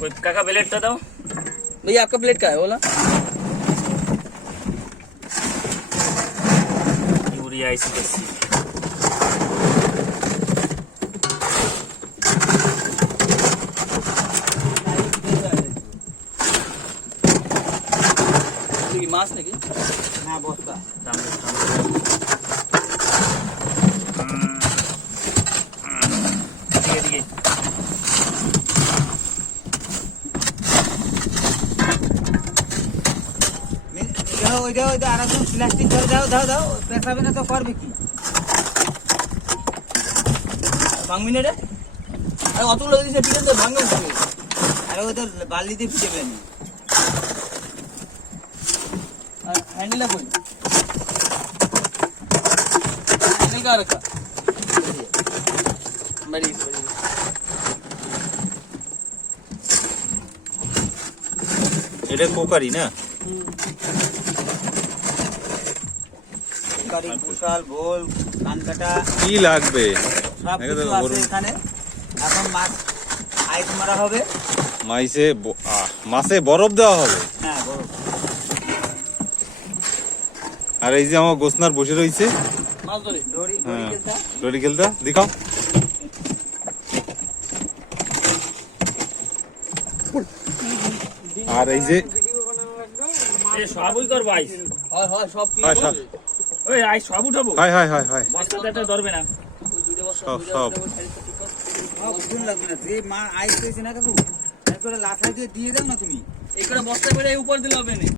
कोई काका प्लेट तो दो भैया। आपका प्लेट का है बोला? यूरिया ऐसी कैसी মাছ নাকি? হ্যাঁ বস্তা। এদিকে ওইটা আর একদম প্লাস্টিক ধরে দাও দাও দাও, পেঁচাবে না তো করবে কি? ভাঙবি না রে? আরে অতগুলো দিয়েছে পিঠে তো ভাঙবে না। আরে ওই তো বালি দিয়ে পিটে ফেলেনি। আর হ্যান্ডেলটা কই? হ্যান্ডেল কার রাখা? বাড়ি এটা কোকারি না? কারি, কুশাল, ভোল, কান কাটা কি লাগবে? সব কিছু আছে এখানে। এখন মাছ আইস মারা হবে। মাছে বরফ দেওয়া হবে। হ্যাঁ বড় আর এই যে আমার গোসনার বসে রয়েছে মাছ ধরে। ডরি হ্যাঁ খেলতে। ডরি খেলতে দেখাও। আর এই যে এ সবই করবো আইস হয় হয় সব কি হয় সব ওই আইস সব উঠাবো হয় হয় হয় হয় বস্তাতে ধরবে না ওই দুটো বস্তা সব সব বুঝুন লাগবে না, যে মা আইস পেয়েছে না কাকু, এরপরে লাথা দিয়ে দাও না তুমি। এই করে বস্তা করে উপর দিলে হবে না।